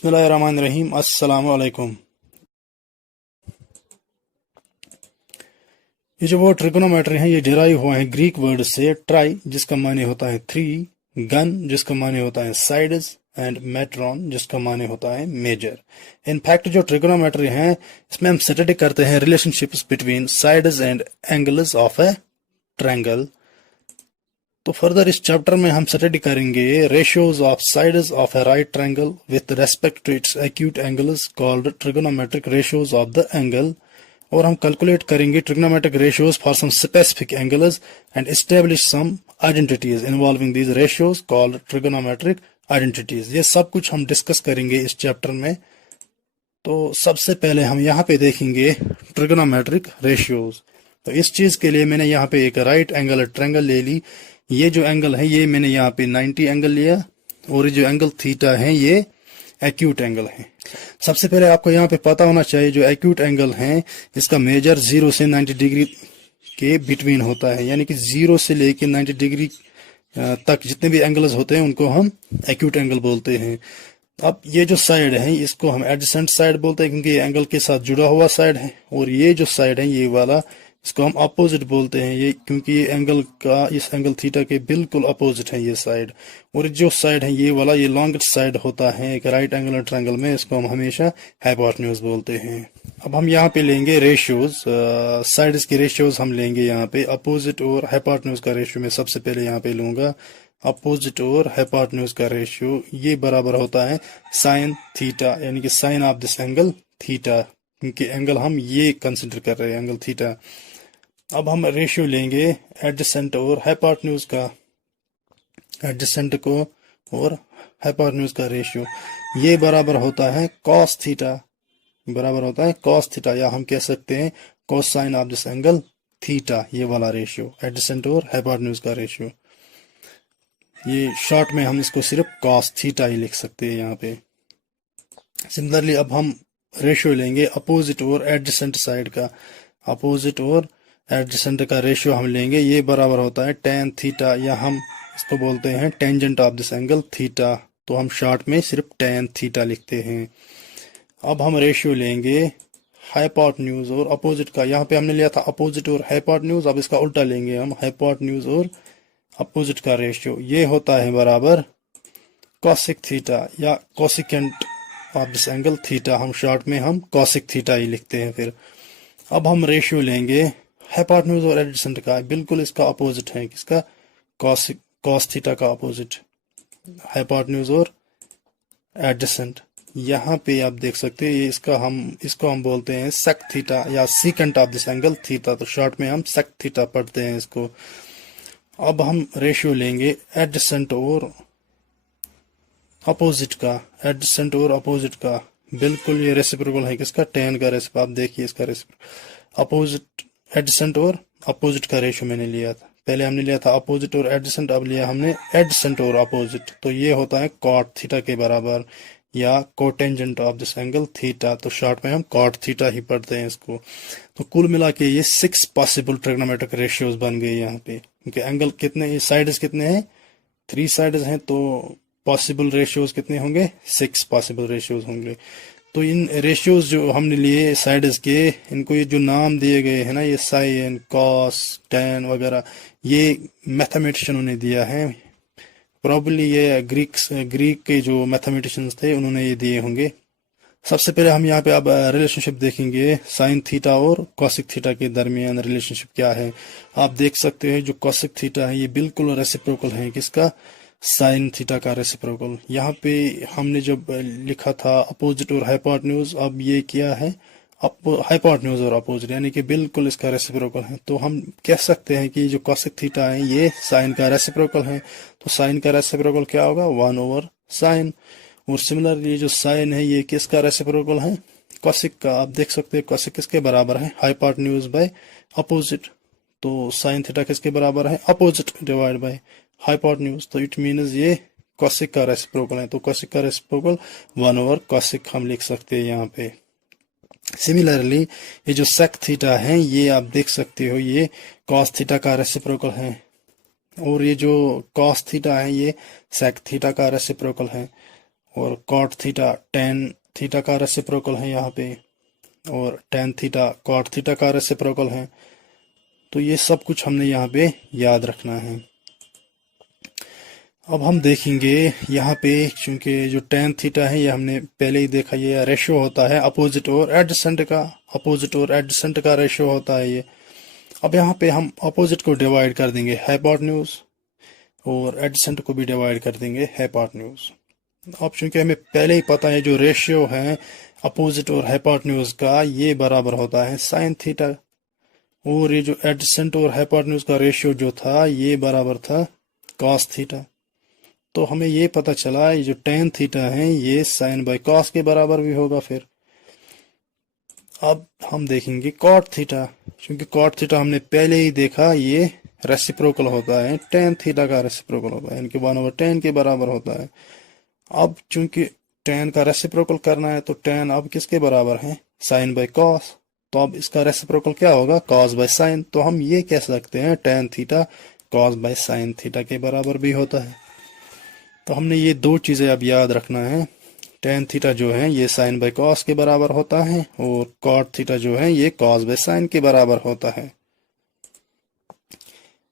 बिस्मिल्लाहिर्रहमानिर्रहीम। अस्सलामु अलैकुम। ये जो वो ट्रिगोनोमेट्री है ये डिराइव हुआ है ग्रीक वर्ड से ट्राई, जिसका माने होता है थ्री, गन जिसका माने होता है साइड्स, एंड मेट्रॉन जिसका माने होता है मेजर। इनफैक्ट जो ट्रिगोनोमेट्री है इसमें हम स्टडी करते हैं relationships between sides and angles of a triangle. तो फर्दर इस चैप्टर में हम स्टडी करेंगे ratios of sides of a right triangle with respect to its acute angles called trigonometric ratios of the angle. और हम calculate करेंगे trigonometric ratios for some specific angles and establish some identities involving these ratios called trigonometric identities. ये सब कुछ हम discuss करेंगे इस chapter में। तो सबसे पहले हम यहाँ पे देखेंगे ट्रिगोनोमेट्रिक रेशियोज। तो इस चीज के लिए मैंने यहाँ पे एक राइट एंगल ट्रायंगल ले ली। ये जो एंगल है ये मैंने यहाँ पे 90 एंगल लिया, और ये जो एंगल थीटा है ये एक्यूट एंगल है। सबसे पहले आपको यहाँ पे पता होना चाहिए जो एक्यूट एंगल है इसका मेजर 0 से 90 डिग्री के बिटवीन होता है, यानी कि 0 से लेके 90 डिग्री तक जितने भी एंगल्स होते हैं उनको हम एक्यूट एंगल बोलते हैं। अब ये जो साइड है इसको हम एडजेसेंट साइड बोलते हैं क्योंकि ये एंगल के साथ जुड़ा हुआ साइड है, और ये जो साइड है ये वाला इसको हम अपोजिट बोलते हैं, ये क्योंकि ये एंगल का इस एंगल थीटा के बिल्कुल अपोजिट है ये साइड। और जो साइड है ये वाला ये लॉन्गेस्ट साइड होता है एक राइट एंगल ट्रायंगल में, इसको हम हमेशा हाइपोटेन्यूज बोलते हैं। अब हम यहाँ पे लेंगे रेशियोज, साइड्स के रेशियोज हम लेंगे यहाँ पे अपोजिट और हाइपोटेन्यूज का रेशियो मैं सबसे पहले यहाँ पे लूंगा। अपोजिट और हाइपोटेन्यूज का रेशियो ये बराबर होता है साइन थीटा, यानी कि sine of this angle theta, क्योंकि एंगल हम ये कंसिडर कर रहे हैं एंगल थीटा। अब हम रेशियो लेंगे एडजेसेंट और हाइपोटेन्यूज का, एडजेसेंट को और हाइपोटेन्यूज का रेशियो ये बराबर होता है कॉस थीटा, बराबर होता है कॉस थीटा, या हम कह सकते हैं cos sine of this angle theta, ये वाला रेशियो एडजेसेंट और हाइपोटेन्यूज का रेशियो। ये शॉर्ट में हम इसको सिर्फ कॉस थीटा ही लिख सकते हैं यहाँ पे। सिमिलरली अब हम रेशियो लेंगे अपोजिट और एडजेसेंट साइड का, अपोजिट और एडजेसेंट का रेशियो हम लेंगे ये बराबर होता है टेन थीटा, या हम इसको बोलते हैं tangent of this angle theta, तो हम शॉर्ट में सिर्फ टेन थीटा लिखते हैं। अब हम रेशियो लेंगे हाइपोटेन्यूज और अपोजिट का, यहाँ पे हमने लिया था अपोजिट और हाइपोटेन्यूज, अब इसका उल्टा लेंगे हम हाइपोटेन्यूज और अपोजिट का रेशियो ये होता है बराबर कॉसिक थीटा या cosecant of this angle theta, हम शॉर्ट में हम कॉसिक थीटा ही लिखते हैं फिर। अब हम रेशियो लेंगे हाइपोटेन्यूज और एडजेसेंट का, बिल्कुल इसका अपोजिट है, किसका, कॉस थीटा का अपोजिट, हाइपोटेन्यूज और एडजेसेंट। यहाँ पे आप देख सकते हैं ये इसको हम बोलते हैं सेक थीटा या secant of this angle theta, तो शॉर्ट में हम सेक थीटा पढ़ते हैं इसको। अब हम रेशियो लेंगे एडजेसेंट और अपोजिट का, एडजेसेंट और अपोजिट का, बिल्कुल ये रेसिप्रोकल है किसका, टेन का रेसिप्रोकल, आप देखिए इसका रेसिप्रोकल। अपोजिट एडजेसेंट और अपोजिट का रेशियो मैंने लिया था, पहले हमने लिया था अपोजिट और एडजेसेंट, अब लिया हमने एडजेसेंट और अपोजिट, तो ये होता है कॉट थीटा के बराबर या cotangent of this angle theta, तो शॉर्ट में हम कॉट थीटा ही पढ़ते हैं इसको। तो कुल मिला के ये 6 पॉसिबल ट्रिग्नोमेट्रिक रेशियोज बन गए यहाँ पे, क्योंकि एंगल कितने, साइड्स कितने हैं, 3 साइड्स हैं, तो पॉसिबल रेशियोज कितने होंगे, 6 पॉसिबल रेशियोज होंगे। तो इन रेशियोज जो हमने लिए साइड्स के, इनको ये जो नाम दिए गए हैं ना, ये साइन कॉस टेन वगैरह, ये मैथमेटिशियनों ने दिया है, प्रॉब्ली ये ग्रीक के जो मैथमेटिशियंस थे उन्होंने ये दिए होंगे। सबसे पहले हम यहाँ पे अब रिलेशनशिप देखेंगे साइन थीटा और कॉसिक थीटा के दरमियान रिलेशनशिप क्या है। आप देख सकते हैं जो कॉसिक थीटा है ये बिल्कुल रेसिप्रोकल है किसका, साइन थीटा का रेसिप्रोकल। यहाँ पे हमने जब लिखा था अपोजिट और हाइपोटेन्यूज, अब ये क्या है हाइपोटेन्यूज और अपोजिट, यानी कि बिल्कुल इसका रेसिप्रोकल है, तो हम कह सकते हैं कि जो कॉसिक थीटा है ये साइन का रेसिप्रोकल है, तो साइन का रेसिप्रोकल क्या होगा, 1/साइन। और सिमिलरली जो साइन है ये किसका रेसिप्रोकल है, कॉसिक का। आप देख सकते हैं कॉसिक किसके बराबर है, हाइपोटेन्यूज बाय अपोजिट, तो साइन थीटा किसके बराबर है, अपोजिट डिवाइड बाय हाइपोटेन्यूज, तो इट मीन्स ये कॉसिक का रेसिप्रोकल है, तो कॉसिक का रेसिप्रोकल 1/कॉसिक हम लिख सकते हैं यहाँ पे। सिमिलरली ये जो सेक थीटा है ये आप देख सकते हो ये कॉस थीटा का रेसिप्रोकल है, और ये जो कॉस थीटा है ये सेक थीटा का रेसिप्रोकल है। और कॉट थीटा टेन थीटा का रेसिप्रोकल है यहाँ पे, और टेन थीटा कॉट थीटा का रेसिप्रोकल है। तो ये सब कुछ हमने यहाँ पे याद रखना है। अब हम देखेंगे यहाँ पे, क्योंकि जो टेन थीटा है ये हमने पहले ही देखा, ये रेशियो होता है अपोजिट और एडजेसेंट का, अपोजिट और एडजेसेंट का रेशियो होता है ये। अब यहाँ पे हम अपोजिट को डिवाइड कर देंगे हाइपोटेन्यूज और एडजेसेंट को भी डिवाइड कर देंगे हाइपोटेन्यूज। अब चूंकि हमें पहले ही पता है जो रेशियो है अपोजिट और हाइपोटेन्यूज का, ये बराबर होता है साइन थीटा, और ये जो एडजेसेंट और हाइपोटेन्यूज का रेशियो जो था ये बराबर था कॉस थीटा। तो हमें ये पता चला ये जो टेन थीटा है ये साइन बाय कॉस के बराबर भी होगा। फिर अब हम देखेंगे कॉट थीटा, क्योंकि कॉट थीटा हमने पहले ही देखा ये रेसिप्रोकल होता है, टेन थीटा का रेसिप्रोकल होता है, इनके 1/10 के बराबर होता है। अब चूंकि टेन का रेसिप्रोकल करना है तो टेन अब किसके बराबर है, साइन बाय कॉस। तो अब इसका रेसिप्रोकल क्या होगा, कॉस बाय साइन। तो हम ये कह सकते हैं tan theta cos by sine theta के बराबर भी होता है। तो हमने ये दो चीजें अब याद रखना है, टेन थीटा जो है ये साइन बाय कॉस के बराबर होता है, और कॉट थीटा जो है ये कॉस बाय साइन के बराबर होता है।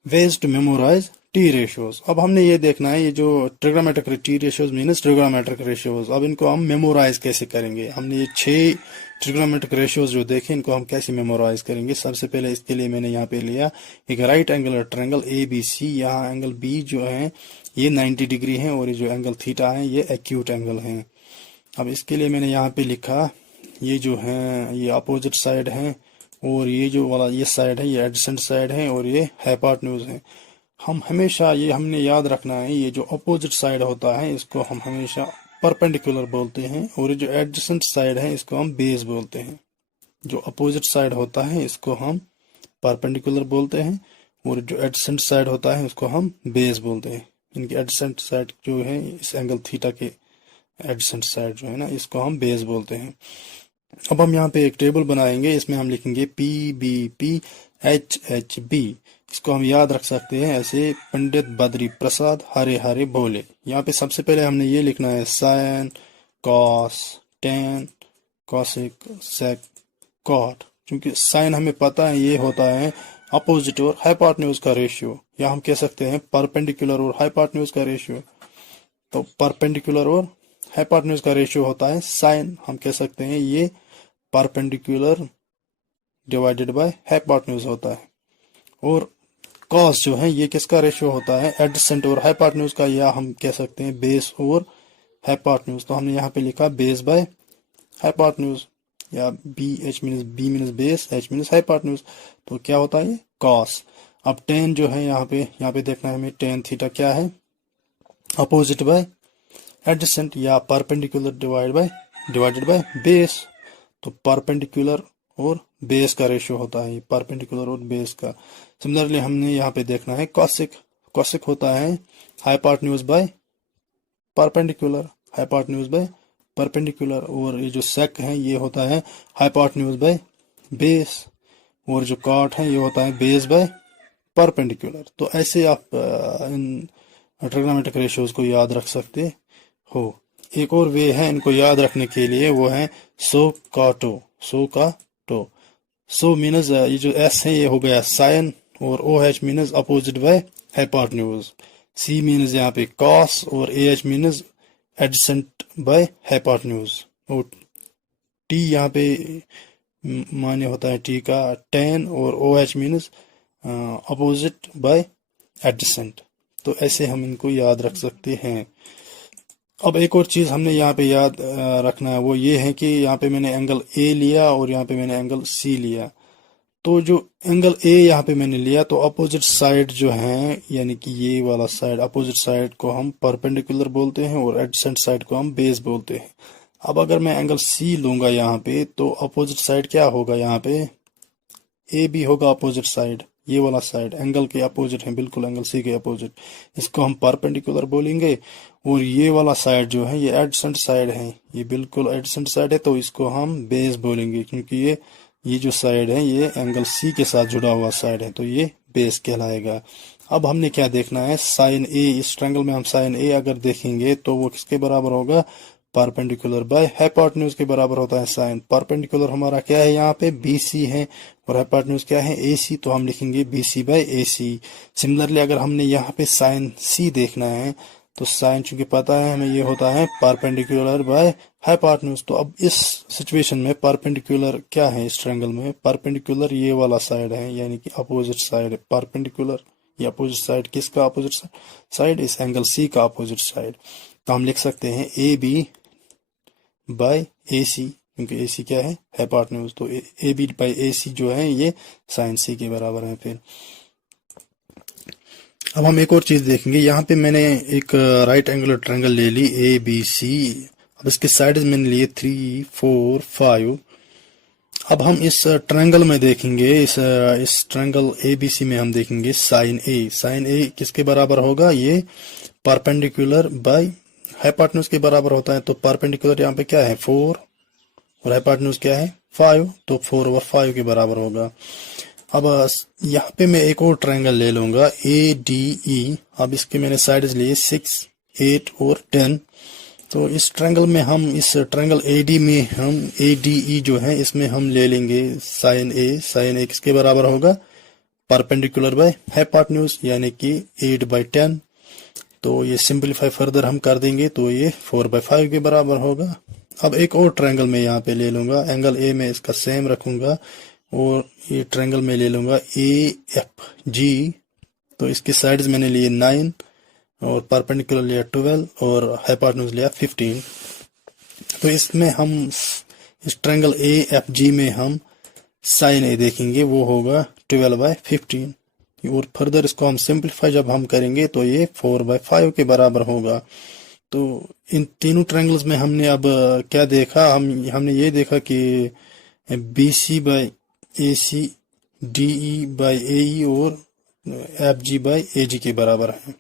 Ways to memorise T ratios. अब हमने ये देखना है ये जो trigonometric T ratios means trigonometric ratios, अब इनको हम मेमोराइज कैसे करेंगे। हमने ये 6 ट्रिग्नोमेट्रिक रेशियोज जो देखे इनको हम कैसे मेमोराइज करेंगे। सबसे पहले इसके लिए मैंने यहाँ पे लिया एक राइट एंगुलर ट्रायंगल ABC। यहाँ एंगल B जो है ये 90 डिग्री है, और ये जो एंगल थीटा है ये एक्यूट एंगल है। अब इसके लिए मैंने यहाँ पे लिखा ये जो है ये अपोजिट साइड है, और ये जो वाला ये साइड है ये एडजेसेंट साइड है, और ये हाइपोटेन्यूज है। हम हमेशा ये हमने याद रखना है ये जो अपोजिट साइड होता है इसको हम हमेशा परपेंडिकुलर बोलते हैं, और ये जो एडजेसेंट साइड है इसको हम बेस बोलते हैं। जो अपोजिट साइड होता है इसको हम परपेंडिकुलर बोलते हैं, और जो एडजेसेंट साइड होता है उसको हम बेस बोलते हैं। इनकी एडजेसेंट साइड जो है इस एंगल थीटा के एडजेसेंट साइड जो है ना इसको हम बेस बोलते हैं। अब हम यहाँ पे एक टेबल बनाएंगे, इसमें हम लिखेंगे PBP HHB। इसको हम याद रख सकते हैं ऐसे, पंडित बद्री प्रसाद हरे हरे बोले। यहाँ पे सबसे पहले हमने ये लिखना है sine cos tan cosec sec cot, क्योंकि साइन हमें पता है ये होता है अपोजिट और हाइपोटेन्यूज का रेशियो, या हम कह सकते हैं परपेंडिकुलर और हाइपोटेन्यूज का रेशियो। तो परपेंडिकुलर और हाइपोटेन्यूज का रेशियो होता है साइन, हम कह सकते हैं ये परपेंडिकुलर डिवाइडेड बाय हाइपोटेन्यूज होता है। और कॉस जो है ये किसका रेशियो होता है, एडजेसेंट और हाइपोटेन्यूज का, या हम कह सकते हैं बेस और हाइपोटेन्यूज। तो हमने यहाँ पे लिखा बेस बाय हाइपोटेन्यूज, या BH means B means base, H means hypotenuse. तो क्या होता है ये कॉस। अब टेन जो है यहाँ पे देखना है हमें, टेन थीटा क्या है, अपोजिट बाय एडजेसेंट या परपेंडिकुलर डिवाइडेड बाय बेस। तो परपेंडिकुलर और बेस का रेशियो होता है, परपेंडिकुलर और बेस का। सिमिलरली हमने यहाँ पे देखना है कॉसिक, कॉसिक होता है hypotenuse by perpendicular, hypotenuse by perpendicular. और ये जो सेक है ये होता है हाइपोटेन्यूज बाय बेस, और जो कॉट है ये होता है बेस बाय परपेंडिकुलर। तो ऐसे आप इन ट्रिग्नोमेट्रिक रेशियोज को याद रख सकते हो। एक और वे है इनको याद रखने के लिए, वो है सो का टो। सो मीनस ये जो S है ये हो गया साइन, और OH मीनस opposite by hypotenuse. C मीनस यहाँ पे कॉस, और AH मीनस एडजेसेंट बाय हाइपोटेन्यूज। और T यहाँ पे माने होता है T का टेन, और OH मीनस अपोजिट बाय एडजेसेंट। तो ऐसे हम इनको याद रख सकते हैं। अब एक और चीज हमने यहाँ पे याद रखना है, वो ये है कि यहाँ पे मैंने एंगल A लिया और यहाँ पे मैंने एंगल C लिया। तो जो एंगल A यहाँ पे मैंने लिया तो अपोजिट साइड जो है, यानी कि ये वाला साइड, अपोजिट साइड को हम परपेंडिकुलर बोलते हैं और एडजेसेंट साइड को हम बेस बोलते हैं। अब अगर मैं एंगल C लूंगा यहाँ पे, तो अपोजिट साइड क्या होगा, यहाँ पे AB होगा अपोजिट साइड, ये वाला साइड एंगल के अपोजिट है, बिल्कुल एंगल C के अपोजिट, इसको हम परपेंडिकुलर बोलेंगे। और ये वाला साइड जो है ये एडजेसेंट साइड है, ये बिल्कुल एडजेसेंट साइड है, तो इसको हम बेस बोलेंगे, क्योंकि ये जो साइड है ये एंगल C के साथ जुड़ा हुआ साइड है, तो ये बेस कहलाएगा। अब हमने क्या देखना है, साइन A, इस ट्रायंगल में हम साइन A अगर देखेंगे तो वो किसके बराबर होगा, परपेंडिकुलर बाय हाइपोटेन्यूज के बराबर होता है साइन। परपेंडिकुलर हमारा क्या है यहाँ पे BC है और हाइपोटेन्यूज क्या है AC, तो हम लिखेंगे BC बाय AC। सिमिलरली अगर हमने यहाँ पे साइन C देखना है तो साइन चूंकि पता है हमें ये होता है परपेंडिकुलर बाय हाइपोटेन्यूज। तो अब इस सिचुएशन में परपेंडिकुलर क्या है इस ट्रायंगल में, परपेंडिकुलर ये वाला साइड है यानी कि अपोजिट साइड है परपेंडिकुलर। ये अपोजिट साइड किसका अपोजिट साइड, इस एंगल C का अपोजिट साइड। तो हम लिख सकते हैं AB बाय AC, क्योंकि AC क्या है हाइपोटेन्यूज, तो AB बाय AC जो है ये साइन C के बराबर है। फिर अब हम एक और चीज देखेंगे, यहाँ पे मैंने एक राइट एंगुलर ट्रायंगल ले ली ABC। अब इसके साइड मैंने लिए 3, 4, 5। अब हम इस ट्रायंगल में देखेंगे, इस ट्रायंगल ABC में हम देखेंगे साइन A। साइन A किसके बराबर होगा, ये परपेंडिकुलर बाय हाइपोटेन्यूज के बराबर होता है। तो परपेंडिकुलर यहाँ पे क्या है 4 और हाइपोटेन्यूज क्या है 5, तो 4 और 5 के बराबर होगा। अब यहाँ पे मैं एक और ट्रायंगल ले लूंगा ADE। अब इसके मैंने साइड्स लिए 6, 8 और 10। तो इस ट्रायंगल में हम, इस ट्रायंगल AD में हम ADE जो है इसमें हम ले लेंगे साइन A। साइन A किसके बराबर होगा, परपेंडिकुलर बाय हाइपोटेन्यूज यानी कि 8/10। तो ये सिंपलीफाई फर्दर हम कर देंगे तो ये 4/5 के बराबर होगा। अब एक और ट्रायंगल में यहाँ पे ले लूंगा, एंगल A में इसका सेम रखूंगा और ये ट्रायंगल में ले लूंगा AFG। तो इसके साइड्स मैंने लिए 9 और परपेंडिकुलर लिया 12 और हाइपोटेन्यूज लिया 15। तो इसमें हम इस ट्रायंगल AFG में हम साइन A देखेंगे, वो होगा 12/15 और फर्दर इसको हम सिंपलीफाई जब हम करेंगे तो ये 4/5 के बराबर होगा। तो इन तीनों ट्रायंगल्स में हमने अब क्या देखा, हमने ये देखा कि BC by AC DE by AE और FG बाय AG के बराबर है।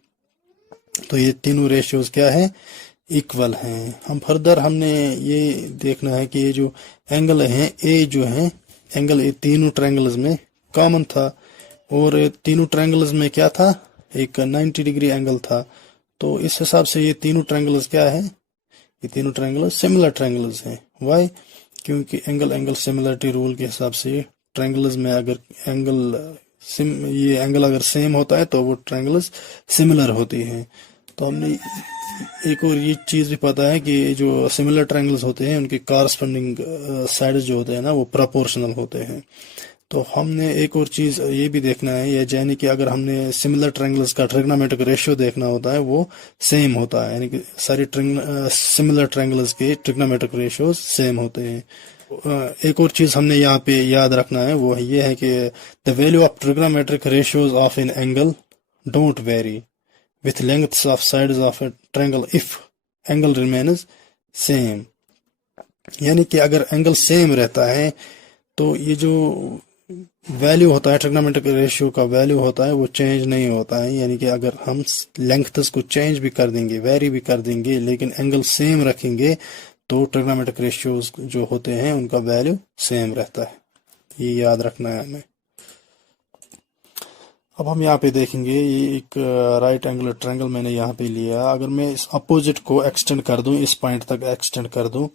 तो ये तीनों रेशियोज क्या है, इक्वल हैं। हम फर्दर हमने ये देखना है कि ये जो एंगल है A जो है एंगल A तीनों ट्रायंगल्स में कॉमन था और तीनों ट्रायंगल्स में क्या था, एक 90 डिग्री एंगल था। तो इस हिसाब से ये तीनों ट्रायंगल्स क्या है, ये तीनों ट्रायंगल्स सिमिलर ट्रायंगल्स हैं। वाई, क्योंकि एंगल सिमिलरिटी रूल के हिसाब से ट्रायंगल्स में अगर ये एंगल अगर सेम होता है तो वो ट्रायंगल्स सिमिलर होती हैं। तो हमने एक और ये चीज भी पता है कि जो सिमिलर ट्रायंगल्स होते हैं उनके कॉरस्पॉन्डिंग साइड्स जो होते हैं ना वो प्रोपोर्शनल होते हैं। तो हमने एक और चीज ये भी देखना है, ये यानी कि अगर हमने सिमिलर ट्रायंगल्स का ट्रिग्नोमेट्रिक रेशियो देखना होता है वो सेम होता है, यानी कि सारी सिमिलर ट्रायंगल्स के ट्रिग्नोमेट्रिक रेशियोज सेम होते हैं। एक और चीज हमने यहाँ पे याद रखना है वो ये है कि the value of trigonometric ratios of an angle don't very with lengths of sides of a triangle if angle remains same। यानी कि अगर एंगल सेम रहता है तो ये जो वैल्यू होता है ट्रिग्नोमेट्रिक रेशियो का वैल्यू होता है वो चेंज नहीं होता है। यानी कि अगर हम लेंथ्स को चेंज भी कर देंगे, वेरी भी कर देंगे, लेकिन एंगल सेम रखेंगे तो ट्रिग्नोमेट्रिक रेशियोज जो होते हैं उनका वैल्यू सेम रहता है। ये याद रखना है हमें। अब हम यहाँ पे देखेंगे ये एक राइट एंगुलर ट्रायंगल मैंने यहाँ पे लिया। अगर मैं इस अपोजिट को एक्सटेंड कर दूं, इस पॉइंट तक एक्सटेंड कर दूं,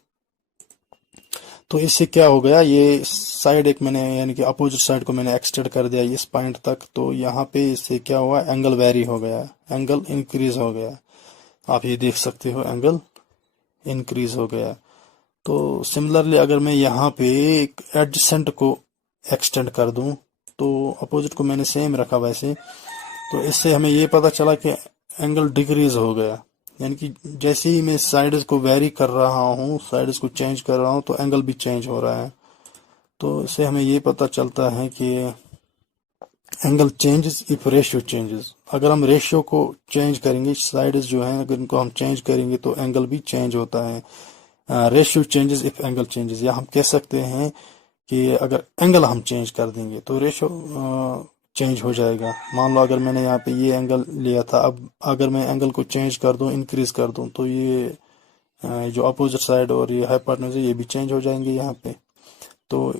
तो इससे क्या हो गया, ये साइड एक मैंने यानी कि अपोजिट साइड को मैंने एक्सटेंड कर दिया इस पॉइंट तक। तो यहाँ पे इससे क्या हुआ, एंगल वेरी हो गया, एंगल इंक्रीज हो गया। आप ये देख सकते हो एंगल इंक्रीज हो गया। तो सिमिलरली अगर मैं यहाँ पे एक एडजेसेंट को एक्सटेंड कर दूं, तो अपोजिट को मैंने सेम रखा वैसे, तो इससे हमें ये पता चला कि एंगल डिक्रीज हो गया। यानी कि जैसे ही मैं साइड्स को वेरी कर रहा हूँ, साइड्स को चेंज कर रहा हूँ, तो एंगल भी चेंज हो रहा है। तो इससे हमें ये पता चलता है कि angle changes if ratio changes. अगर हम रेशियो को चेंज करेंगे, साइड्स जो हैं अगर इनको हम चेंज करेंगे तो एंगल भी चेंज होता है। Ratio changes if angle changes, या हम कह सकते हैं कि अगर एंगल हम चेंज कर देंगे तो रेशियो चेंज हो जाएगा। मान लो अगर मैंने यहाँ पे ये एंगल लिया था, अब अगर मैं एंगल को चेंज कर दूं, इंक्रीज कर दूं, तो ये जो अपोजिट साइड और ये हाइपोटेन्यूज है ये भी चेंज हो जाएंगे यहाँ पे। तो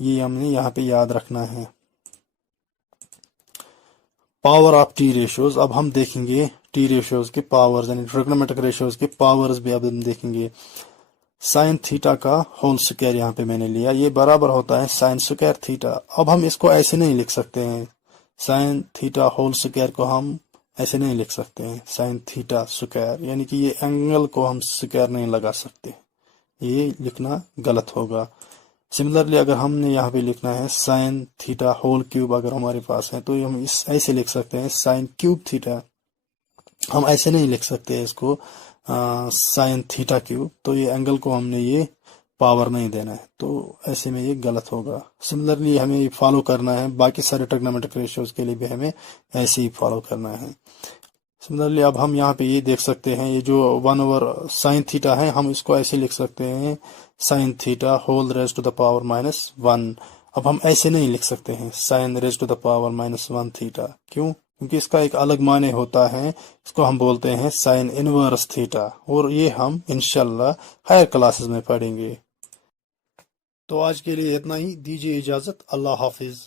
ये हमने यहाँ पे याद रखना है। पावर ऑफ टी रेशियोज, अब हम देखेंगे टी रेशियोज के पावर्स, यानी ट्रिग्नोमेट्रिक रेशियोज के पावर्स भी अब हम देखेंगे। साइन थीटा का होल स्क्वायर यहाँ पे मैंने लिया, ये बराबर होता है साइन स्क्वायर थीटा। अब हम इसको ऐसे नहीं लिख सकते हैं, साइन थीटा होल स्क्वायर को हम ऐसे नहीं लिख सकते हैं, साइन थीटा स्क्वायर, यानी कि ये एंगल को हम स्क्वायर नहीं लगा सकते, ये लिखना गलत होगा। सिमिलरली अगर हमने यहाँ पे लिखना है साइन थीटा होल क्यूब अगर हमारे पास है, तो हम इस ऐसे लिख सकते हैं साइन क्यूब थीटा। हम ऐसे नहीं लिख सकते इसको साइन थीटा क्यूब, तो ये एंगल को हमने ये पावर नहीं देना है, तो ऐसे में ये गलत होगा। सिमिलरली हमें फॉलो करना है बाकी सारे ट्रिग्नोमेट्रिक रेशियोज के लिए भी हमें ऐसे ही फॉलो करना है। सिमिलरली अब हम यहाँ पे ये देख सकते हैं, ये जो 1/sin थीटा है, हम इसको ऐसे लिख सकते हैं sine theta whole raise to the power -1। अब हम ऐसे नहीं लिख सकते हैं sine raise to the power -1 theta, क्यों? क्योंकि इसका एक अलग माने होता है, इसको हम बोलते हैं साइन इनवर्स थीटा, और ये हम इंशाल्लाह हायर क्लासेस में पढ़ेंगे। तो आज के लिए इतना ही, दीजिए इजाजत, अल्लाह हाफिज।